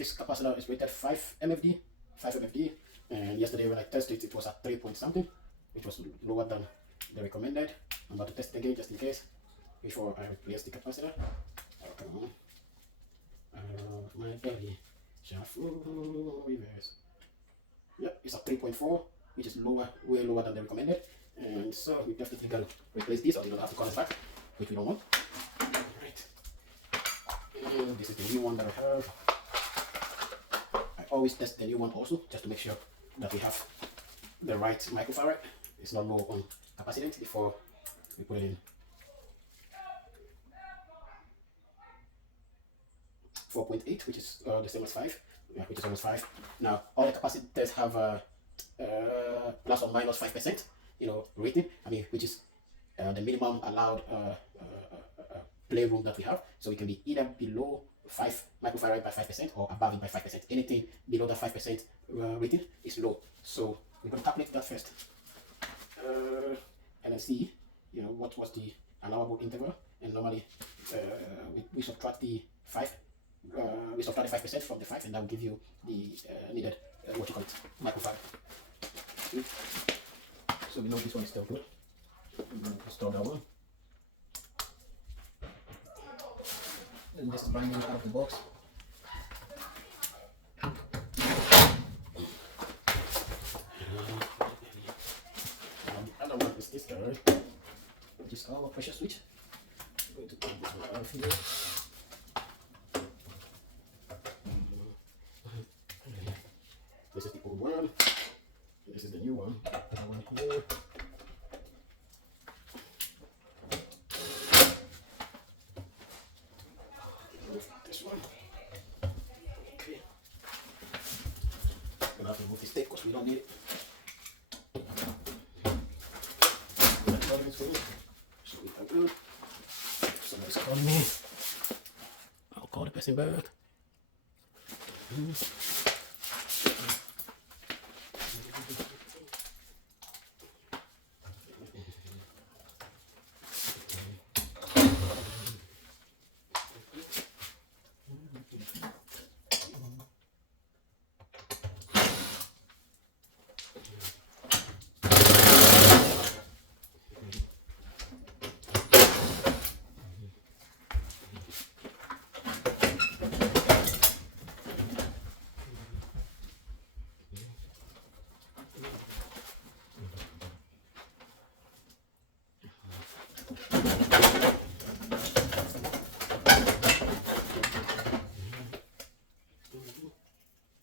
this capacitor is rated 5 MFD, 5 MFD, and yesterday when I tested it, it was at 3 point something, which was lower than the recommended. I'm about to test it again just in case before I replace the capacitor. Oh, come on. My belly shuffle reverse. Yep, it's at 3.4, which is lower, way lower than the recommended. And so we definitely can replace this, or we don't have to call it back, which we don't want. Alright. And this is the new one that I have. I always test the new one also, just to make sure that we have the right microfarad. It's not low on capacitance before we put it in. 4.8, which is the same as 5, which is almost 5. Now, all the capacitors have a plus or minus 5%, rating. I mean, which is the minimum allowed playroom that we have. So it can be either below 5 microfarad by 5% or above it by 5%. Anything below the 5% rating is low. So we're going to calculate that first, and then see, what was the allowable interval. And normally we subtract the 5. We subtract the 5% from the 5, and that will give you the needed microfarad. So we know this one is still good. Store that one. And this is brand new out of the box. The other one is this guy, right? Which is our pressure switch. I'm going to take this one out of here. This is the old one. This is the new one. That one here. This one. Okay. I'm gonna have to remove this tape because we don't need it. So we are good. Somebody's calling me. I'll call the person back.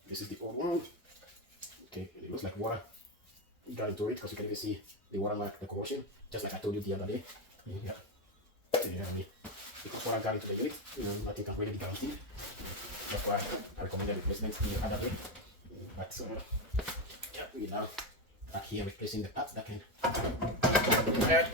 This is the old one. Okay, it looks like water got into it because you can even see the watermark, the corrosion, just like I told you the other day. Yeah. Because water got into the unit, nothing can really be guaranteed. That's why I recommend replacement the other way. But yeah, we now are here replacing the parts that can be repaired.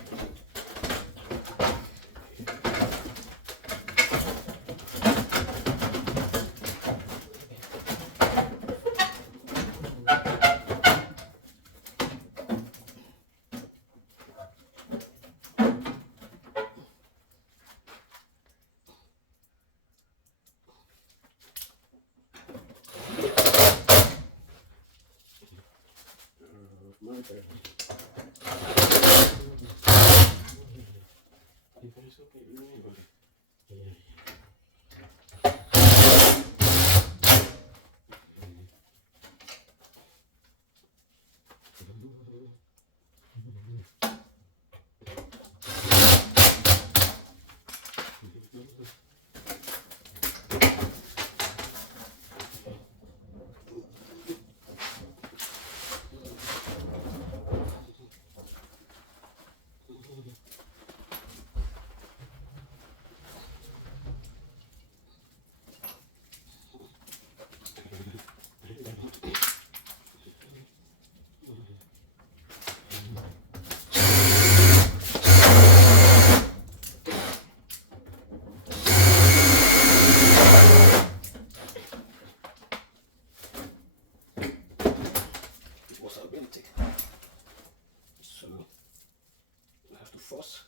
Force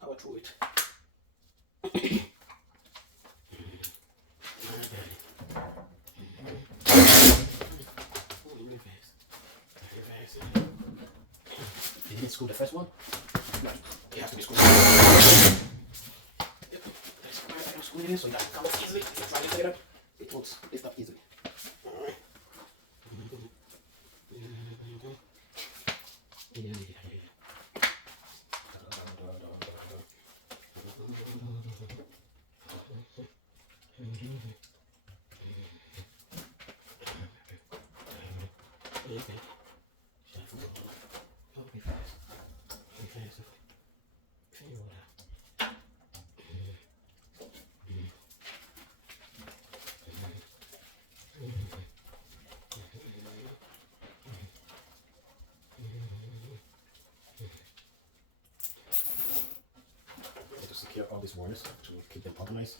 power through it. you didn't screw the first one, it has to be screwed. Yep, that's why I can screw it in so it doesn't come off easily. If you try this later, it won't lift up easily. Alright. To secure all these wires to keep them organized.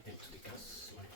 To the gas line.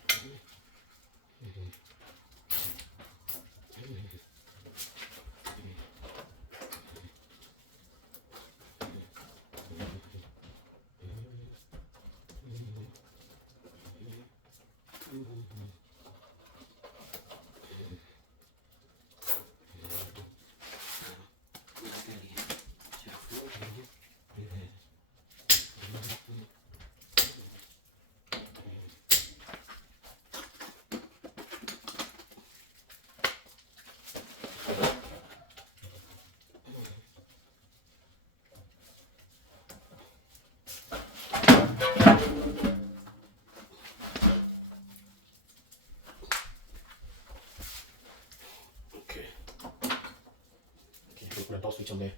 Put a door switch on there.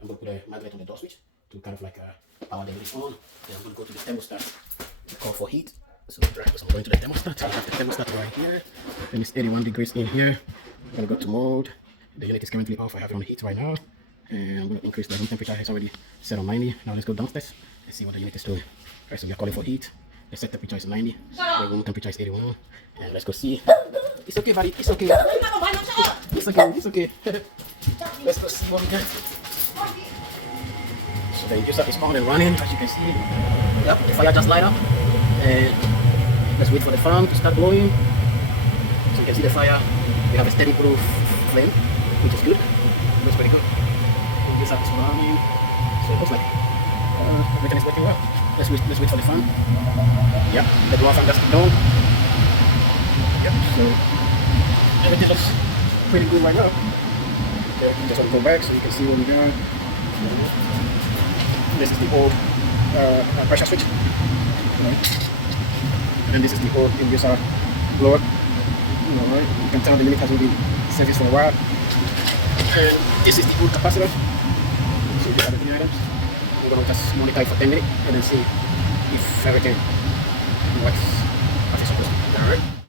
I'm going to put a magnet on the door switch to kind of like power the unit on. Then I'm going to go to the thermostat, call for heat. So I'm going to the thermostat. I have the thermostat right here. Then it's 81 degrees in here. I'm going to go to mode. The unit is currently off. I have it on heat right now. And I'm going to increase the room temperature. It's already set on 90. Now let's go downstairs and see what the unit is doing. Alright, so we are calling for heat. The set temperature is 90. The room temperature is 81. And let's go see. It's okay, buddy. It's okay. It's okay. It's okay. Let's go see what we get. So the inducer is on and running, as you can see. Yep, the fire just light up. And let's wait for the fan to start blowing. So you can see the fire. We have a steady proof flame, which is good. It looks pretty good. The inducer is running. So it looks like everything is working well. Let's wait for the fan. Yep, the blower fan just down. Yep, so everything looks pretty good right now. Just want to go back so you can see what we got. This is the old pressure switch. And then this is the old inducer blower. Alright, you can tell the unit has been serviced for a while. And this is the old capacitor. So these are the three items. I'm going to just monitor it for 10 minutes and then see if everything works as it's supposed to. Alright.